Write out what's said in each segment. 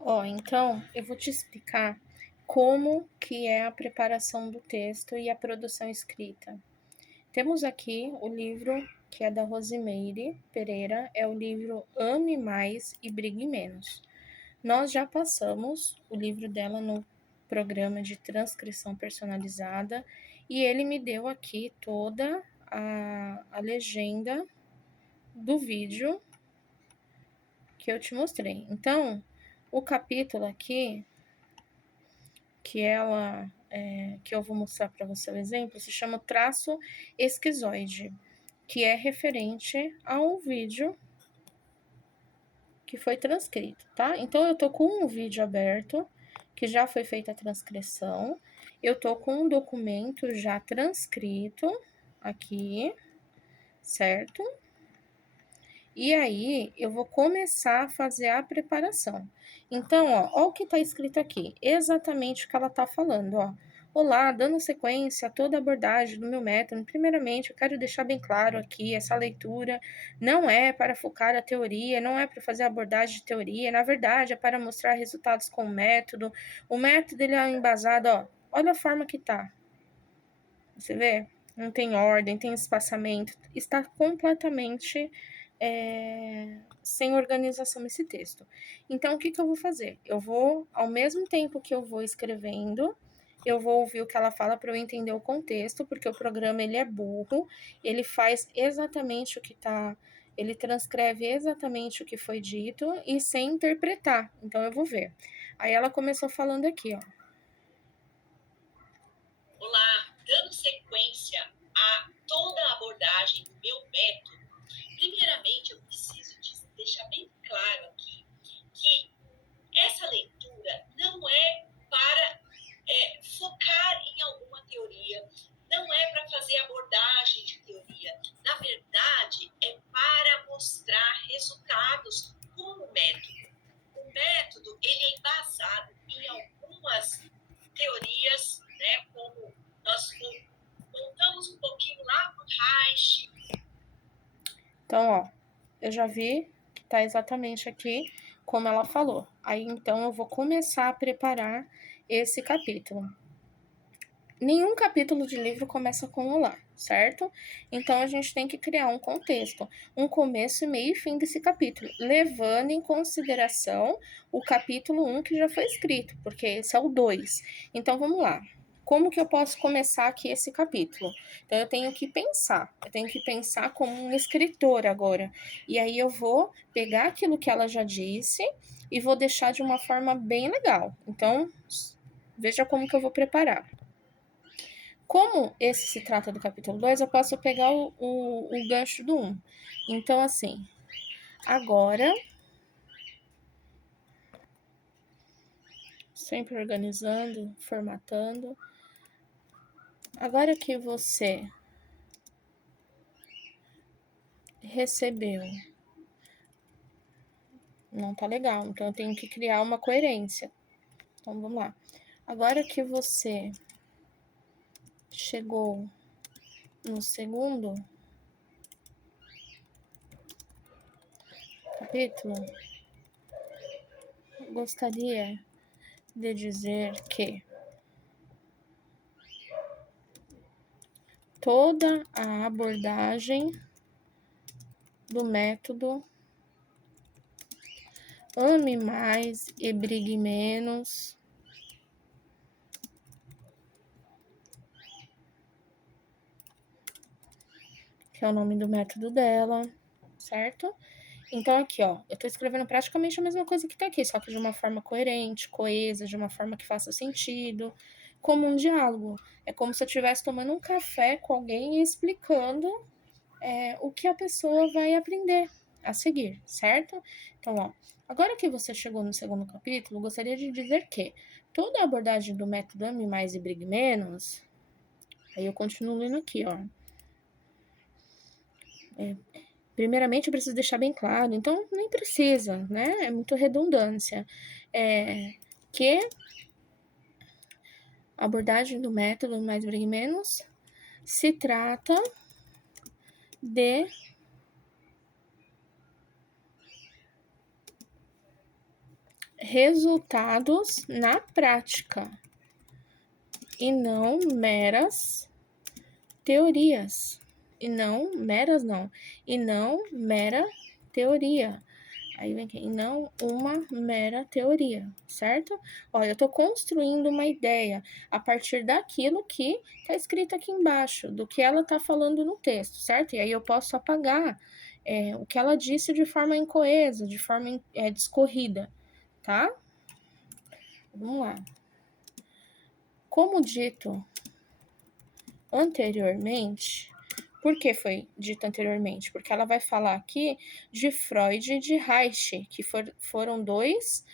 Então eu vou te explicar como que é a preparação do texto e a produção escrita. Temos aqui o livro que é da Rosimeire Pereira, é o livro Ame Mais e Brigue Menos. Nós já passamos o livro dela no programa de transcrição personalizada e ele me deu aqui toda a legenda do vídeo que eu te mostrei. Então, o capítulo aqui que eu vou mostrar para você o exemplo, se chama traço esquizoide, que é referente ao vídeo que foi transcrito, tá? Então, eu tô com um vídeo aberto, que já foi feita a transcrição, eu tô com um documento já transcrito aqui, certo? E aí, eu vou começar a fazer a preparação. Então, ó o que tá escrito aqui, exatamente o que ela tá falando, ó. Olá, dando sequência a toda a abordagem do meu método, primeiramente eu quero deixar bem claro aqui, essa leitura não é para focar a teoria, não é para fazer abordagem de teoria, na verdade é para mostrar resultados com o método ele é embasado, ó, olha a forma que tá, você vê? Não tem ordem, tem espaçamento, está completamente sem organização esse texto. Então, o que eu vou fazer? Eu vou, ao mesmo tempo que eu vou escrevendo, eu vou ouvir o que ela fala para eu entender o contexto, porque o programa ele é burro, ele faz exatamente o que tá, ele transcreve exatamente o que foi dito e sem interpretar. Então, eu vou ver. Aí ela começou falando aqui, ó. Olá, dando sequência a toda a abordagem do meu método, primeiramente eu preciso deixar bem claro aqui que essa leitura não é para focar em alguma teoria, não é para fazer abordagem de teoria. Na verdade, é para mostrar resultados com o método. O método ele é embasado em algumas teorias, né, como nós voltamos um pouquinho lá no Reich. Então, ó, eu já vi que tá exatamente aqui como ela falou. Aí, então, eu vou começar a preparar esse capítulo. Nenhum capítulo de livro começa com olá, certo? Então, a gente tem que criar um contexto, um começo, meio e fim desse capítulo, levando em consideração o capítulo 1 que já foi escrito, porque esse é o 2. Então, vamos lá. Como que eu posso começar aqui esse capítulo? Então, eu tenho que pensar como um escritor agora. E aí, eu vou pegar aquilo que ela já disse e vou deixar de uma forma bem legal. Então, veja como que eu vou preparar. Como esse se trata do capítulo 2, eu posso pegar o gancho do 1. Então, assim, agora, sempre organizando, formatando. Agora que você recebeu, não tá legal, então eu tenho que criar uma coerência. Então, vamos lá. Agora que você chegou no segundo capítulo, gostaria de dizer que toda a abordagem do método Ame Mais e Brigue Menos que é o nome do método dela, certo? Então, aqui, ó, eu tô escrevendo praticamente a mesma coisa que tá aqui, só que de uma forma coerente, coesa, de uma forma que faça sentido, como um diálogo. É como se eu estivesse tomando um café com alguém e explicando o que a pessoa vai aprender a seguir, certo? Então, ó, agora que você chegou no segundo capítulo, gostaria de dizer que toda a abordagem do método Ame Mais e Brigue Menos, aí eu continuo lendo aqui, ó. Primeiramente, eu preciso deixar bem claro, então nem precisa, né? É muito redundância. Que a abordagem do método Mais Brigue Menos se trata de resultados na prática e não meras teorias. E não mera teoria. Aí vem aqui, e não uma mera teoria, certo? Ó, eu tô construindo uma ideia a partir daquilo que tá escrito aqui embaixo, do que ela tá falando no texto, certo? E aí eu posso apagar o que ela disse de forma incoesa, de forma discorrida, tá? Vamos lá. Como dito anteriormente, por que foi dito anteriormente? Porque ela vai falar aqui de Freud e de Reich, que foram dois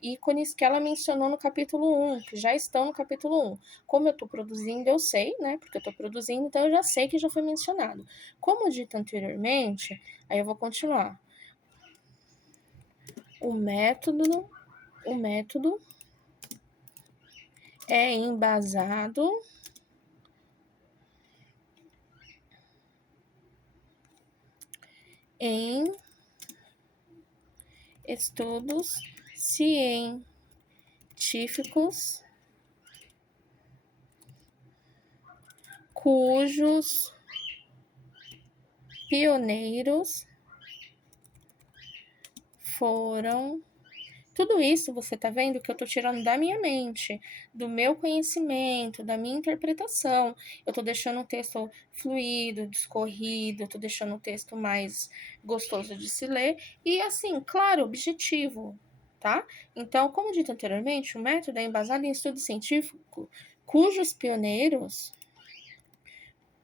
ícones que ela mencionou no capítulo 1, que já estão no capítulo 1. Como eu estou produzindo, eu sei, né? Porque eu estou produzindo, então eu já sei que já foi mencionado. Como dito anteriormente, aí eu vou continuar. O método é embasado em estudos científicos cujos pioneiros foram. Tudo isso você tá vendo que eu tô tirando da minha mente, do meu conhecimento, da minha interpretação. Eu tô deixando o texto fluido, discorrido, eu tô deixando o texto mais gostoso de se ler e, assim, claro, objetivo, tá? Então, como dito anteriormente, o método é embasado em estudo científico cujos pioneiros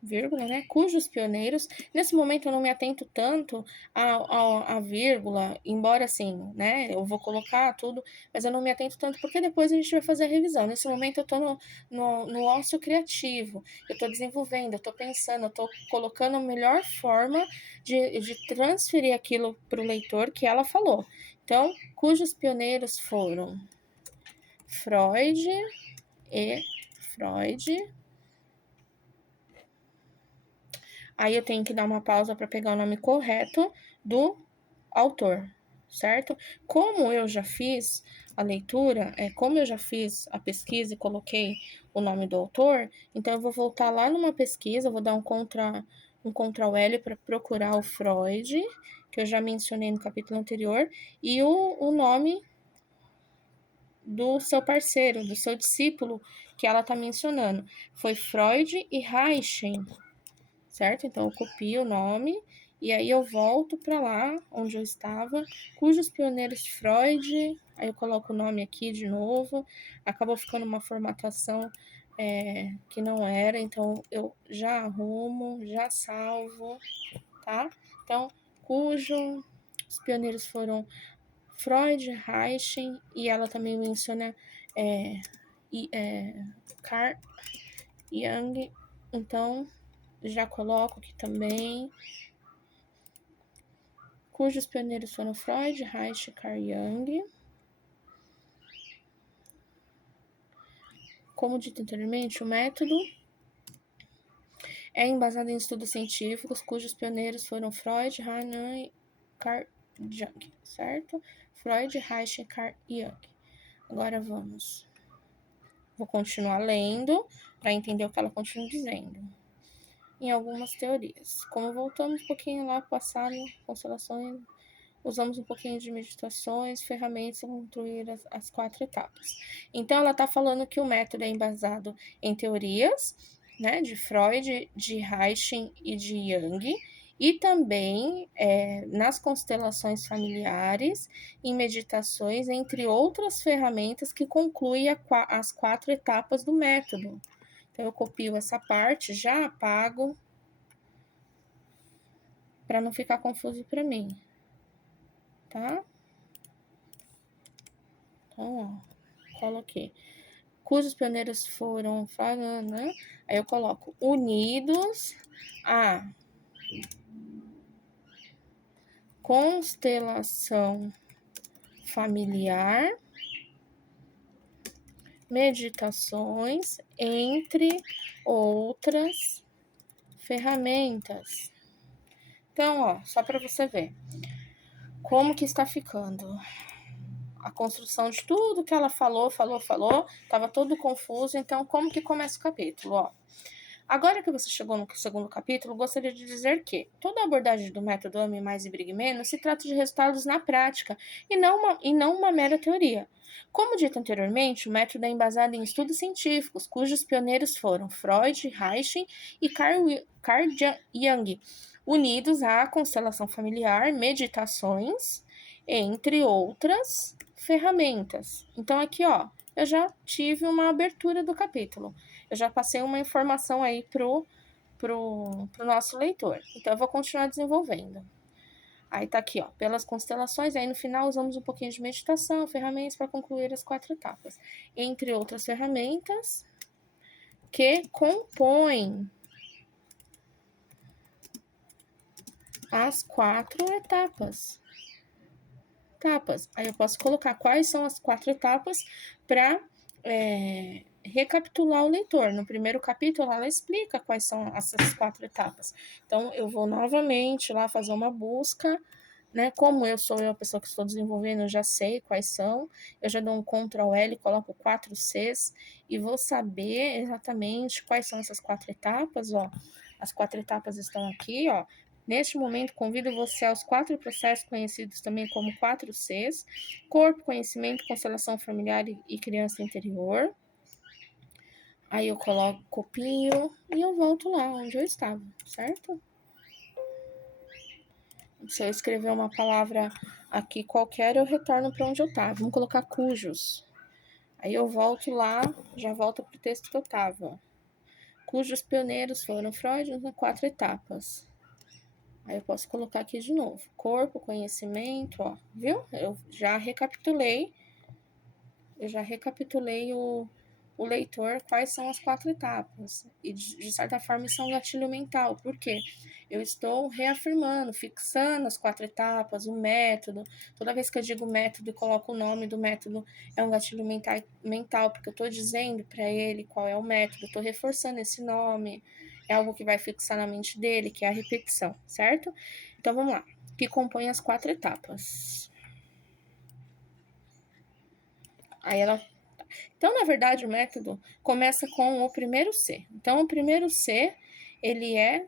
vírgula, né? Cujos pioneiros, nesse momento eu não me atento tanto à vírgula, embora assim, né? Eu vou colocar tudo, mas eu não me atento tanto porque depois a gente vai fazer a revisão. Nesse momento eu tô no ócio criativo, eu tô desenvolvendo, eu tô pensando, eu tô colocando a melhor forma de transferir aquilo para o leitor que ela falou. Então, cujos pioneiros foram Freud e Freud. Aí eu tenho que dar uma pausa para pegar o nome correto do autor, certo? Como eu já fiz a leitura, como eu já fiz a pesquisa e coloquei o nome do autor, então eu vou voltar lá numa pesquisa, vou dar um Ctrl L para procurar o Freud, que eu já mencionei no capítulo anterior, e o nome do seu parceiro, do seu discípulo que ela está mencionando. Foi Freud e Reich, certo? Então eu copio o nome e aí eu volto para lá onde eu estava, cujos pioneiros Freud, aí eu coloco o nome aqui de novo, acabou ficando uma formatação que não era, então eu já arrumo, já salvo, tá? Então, os pioneiros foram Freud, Reich, e ela também menciona Carl Jung, então já coloco aqui também, cujos pioneiros foram Freud, Reich e Carl Jung. Como dito anteriormente, o método é embasado em estudos científicos, cujos pioneiros foram Freud, Reich e Carl Jung, certo? Freud, Reich e Carl Jung. Agora vou continuar lendo para entender o que ela continua dizendo. Em algumas teorias. Como voltamos um pouquinho lá passado, constelações, usamos um pouquinho de meditações, ferramentas para concluir as 4 etapas. Então, ela está falando que o método é embasado em teorias, né, de Freud, de Reich e de Jung, e também nas constelações familiares, em meditações, entre outras ferramentas que concluem as 4 etapas do método. Então, eu copio essa parte, já apago, para não ficar confuso para mim, tá? Então, ó, coloquei. Cujos pioneiros foram, né? Aí eu coloco unidos a constelação familiar, meditações, entre outras ferramentas. Então, ó, só para você ver como que está ficando. a construção de tudo que ela falou, estava todo confuso. Então, como que começa o capítulo? Ó, agora que você chegou no segundo capítulo, gostaria de dizer que toda a abordagem do método Ame Mais e Brigue Menos se trata de resultados na prática e não uma mera teoria. Como dito anteriormente, o método é embasado em estudos científicos, cujos pioneiros foram Freud, Reich e Carl Jung, unidos à constelação familiar, meditações, entre outras ferramentas. Então, aqui, ó, eu já tive uma abertura do capítulo. Eu já passei uma informação aí pro nosso leitor. Então, eu vou continuar desenvolvendo. Aí tá aqui, ó, pelas constelações, aí no final usamos um pouquinho de meditação, ferramentas para concluir as 4 etapas. Entre outras ferramentas que compõem as 4 etapas. Aí eu posso colocar quais são as 4 etapas para recapitular o leitor. No primeiro capítulo, ela explica quais são essas 4 etapas. Então, eu vou novamente lá fazer uma busca, né? Como eu sou a pessoa que estou desenvolvendo, eu já sei quais são. Eu já dou um Ctrl L, coloco 4 Cs e vou saber exatamente quais são essas 4 etapas, ó. As 4 etapas estão aqui, ó. Neste momento, convido você aos 4 processos conhecidos também como 4 Cs: corpo, conhecimento, constelação familiar e criança interior. Aí eu coloco, copio e eu volto lá onde eu estava, certo? Se eu escrever uma palavra aqui qualquer, eu retorno para onde eu estava. Vamos colocar cujos. Aí eu volto lá, já volto para o texto que eu estava. Cujos pioneiros foram Freud nas 4 etapas. Aí eu posso colocar aqui de novo. Corpo, conhecimento, ó, viu? Eu já recapitulei o leitor quais são as 4 etapas. E, de certa forma, isso é um gatilho mental. Por quê? Eu estou reafirmando, fixando as 4 etapas, o método. Toda vez que eu digo método e coloco o nome do método, é um gatilho mental, porque eu estou dizendo para ele qual é o método, estou reforçando esse nome. É algo que vai fixar na mente dele, que é a repetição, certo? Então, vamos lá. Que compõe as 4 etapas. Aí ela... Então, na verdade, o método começa com o primeiro C. Então, o primeiro C, ele é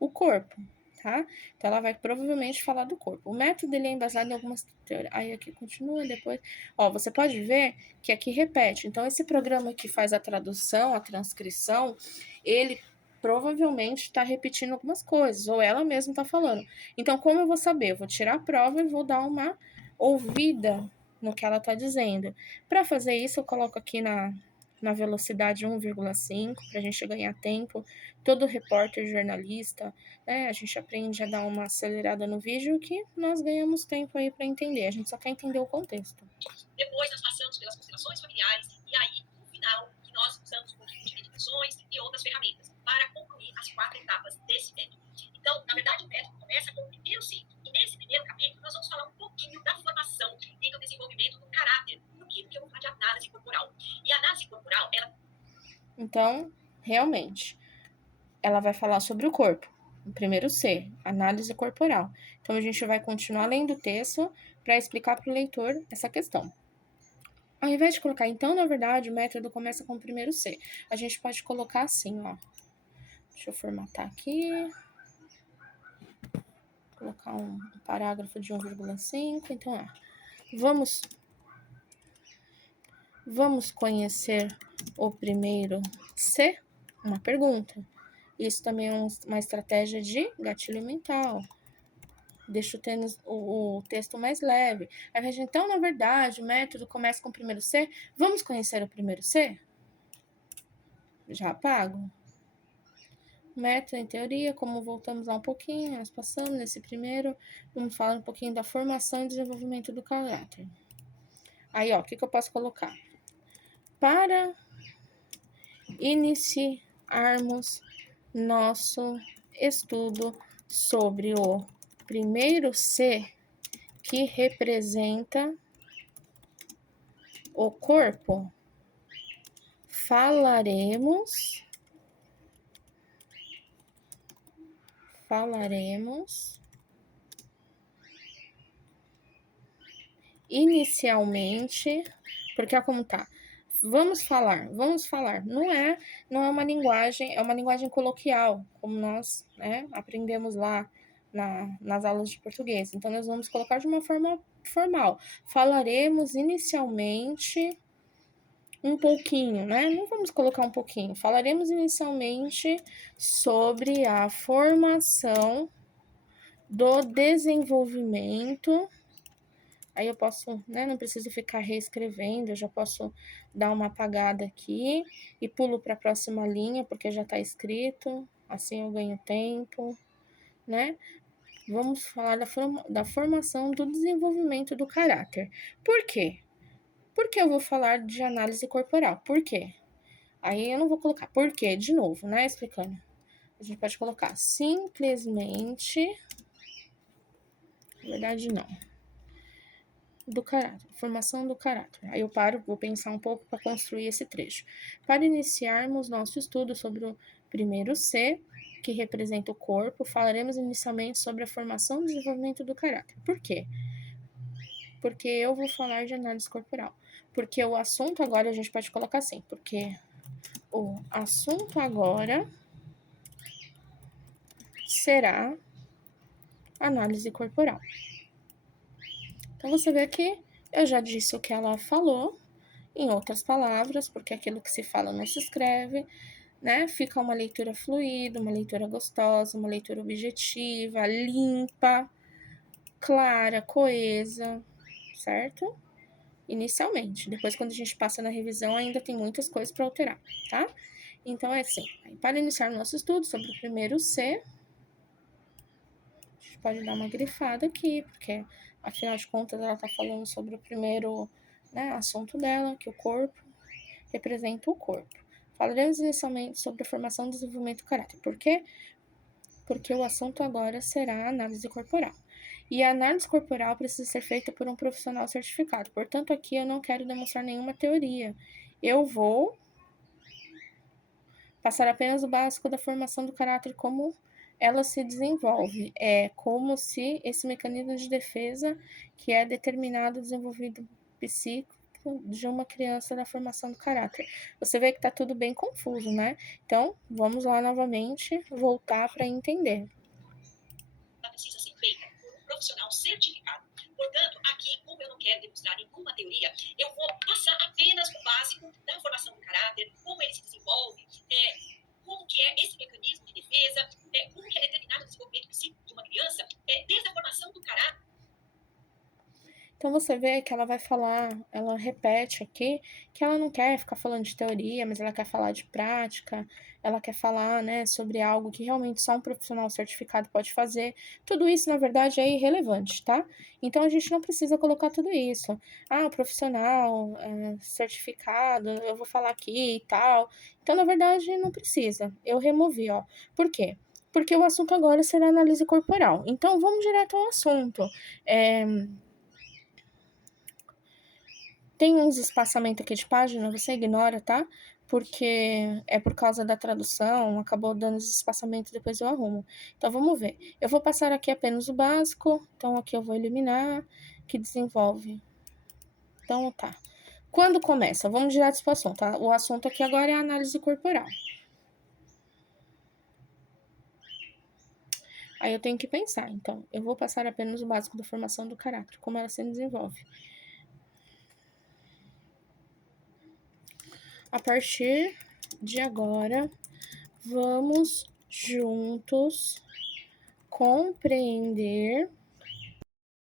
o corpo, tá? Então, ela vai provavelmente falar do corpo. O método, ele é embasado em algumas teorias. Aí, aqui continua depois. Ó, você pode ver que aqui repete. Então, esse programa que faz a tradução, a transcrição, ele provavelmente está repetindo algumas coisas, ou ela mesma está falando. Então, como eu vou saber? Eu vou tirar a prova e vou dar uma ouvida no que ela está dizendo. Para fazer isso, eu coloco aqui na velocidade 1,5 para a gente ganhar tempo. Todo repórter, jornalista, né, a gente aprende a dar uma acelerada no vídeo que nós ganhamos tempo aí para entender. A gente só quer entender o contexto. Depois nós passamos pelas constelações familiares e aí, no final, que nós usamos um pouquinho de meditações e outras ferramentas para concluir as 4 etapas desse método. Então, na verdade, o método começa com o primeiro C. E nesse primeiro capítulo, nós vamos falar um pouquinho da formação e do desenvolvimento do caráter. Por quê? Porque eu vou falar de análise corporal. E a análise corporal, ela... Então, realmente, ela vai falar sobre o corpo. O primeiro C, análise corporal. Então, a gente vai continuar lendo o texto para explicar para o leitor essa questão. Ao invés de colocar, então, na verdade, o método começa com o primeiro C. A gente pode colocar assim, ó. Deixa eu formatar aqui. Colocar um parágrafo de 1,5. Então, ó. Vamos conhecer o primeiro C? Uma pergunta. Isso também é uma estratégia de gatilho mental. Deixa o texto mais leve. Aí, então, na verdade, o método começa com o primeiro C. Vamos conhecer o primeiro C? Já apago. Método, em teoria, como voltamos lá um pouquinho, nós passamos nesse primeiro, vamos falar um pouquinho da formação e desenvolvimento do caráter. Aí, ó, o que eu posso colocar? Para iniciarmos nosso estudo sobre o primeiro C, que representa o corpo, falaremos inicialmente, porque olha como tá. Vamos falar. Não é uma linguagem, é uma linguagem coloquial, como nós, né, aprendemos lá nas aulas de português. Então, nós vamos colocar de uma forma formal. Falaremos inicialmente um pouquinho, né? Não vamos colocar um pouquinho. Falaremos inicialmente sobre a formação do desenvolvimento. Aí eu posso, né? Não preciso ficar reescrevendo, eu já posso dar uma apagada aqui e pulo para a próxima linha, porque já está escrito. Assim eu ganho tempo, né? Vamos falar da formação do desenvolvimento do caráter. Por quê? Por que eu vou falar de análise corporal? Por quê? Aí eu não vou colocar por quê de novo, né? Explicando. A gente pode colocar simplesmente. Na verdade, não. Do caráter, formação do caráter. Aí eu paro, vou pensar um pouco para construir esse trecho. Para iniciarmos nosso estudo sobre o primeiro C, que representa o corpo, falaremos inicialmente sobre a formação e desenvolvimento do caráter. Por quê? Porque eu vou falar de análise corporal. Porque o assunto agora a gente pode colocar assim, porque o assunto agora será análise corporal. Então você vê que eu já disse o que ela falou, em outras palavras, porque aquilo que se fala não se escreve, né? Fica uma leitura fluida, uma leitura gostosa, uma leitura objetiva, limpa, clara, coesa, certo? Inicialmente. Depois, quando a gente passa na revisão, ainda tem muitas coisas para alterar, tá? Então, é assim. Para iniciar o nosso estudo sobre o primeiro C, a gente pode dar uma grifada aqui, porque, afinal de contas, ela está falando sobre o primeiro, né, assunto dela, que o corpo representa o corpo. Falaremos inicialmente sobre a formação e desenvolvimento do caráter. Por quê? Porque o assunto agora será a análise corporal. E a análise corporal precisa ser feita por um profissional certificado. Portanto, aqui eu não quero demonstrar nenhuma teoria. Eu vou passar apenas o básico da formação do caráter, como ela se desenvolve. É como se esse mecanismo de defesa que é determinado, desenvolvido psíquico de uma criança na formação do caráter. Você vê que tá tudo bem confuso, né? Então, vamos lá novamente voltar para entender. Precisa ser feita por um profissional certificado. Portanto, aqui, como eu não quero demonstrar nenhuma teoria, eu vou passar apenas o básico da formação do caráter, como ele se desenvolve, como que é esse mecanismo de defesa, como que é determinado o desenvolvimento psíquico de uma criança, desde a formação do caráter. Então você vê que ela vai falar, ela repete aqui que ela não quer ficar falando de teoria, mas ela quer falar de prática, ela quer falar, né, sobre algo que realmente só um profissional certificado pode fazer. Tudo isso, na verdade, é irrelevante, tá? Então a gente não precisa colocar tudo isso. Ah, o profissional certificado, eu vou falar aqui e tal. Então, na verdade, não precisa. Eu removi, ó. Por quê? Porque o assunto agora será análise corporal. Então, vamos direto ao assunto. Tem uns espaçamentos aqui de página, você ignora, tá? Porque é por causa da tradução, acabou dando esse espaçamento, depois eu arrumo. Então, vamos ver. Eu vou passar aqui apenas o básico, então aqui eu vou eliminar, que desenvolve. Então, tá. Quando começa? Vamos direto para o assunto, tá? O assunto aqui agora é a análise corporal. Aí eu tenho que pensar, então, eu vou passar apenas o básico da formação do caráter, como ela se desenvolve. A partir de agora, vamos juntos compreender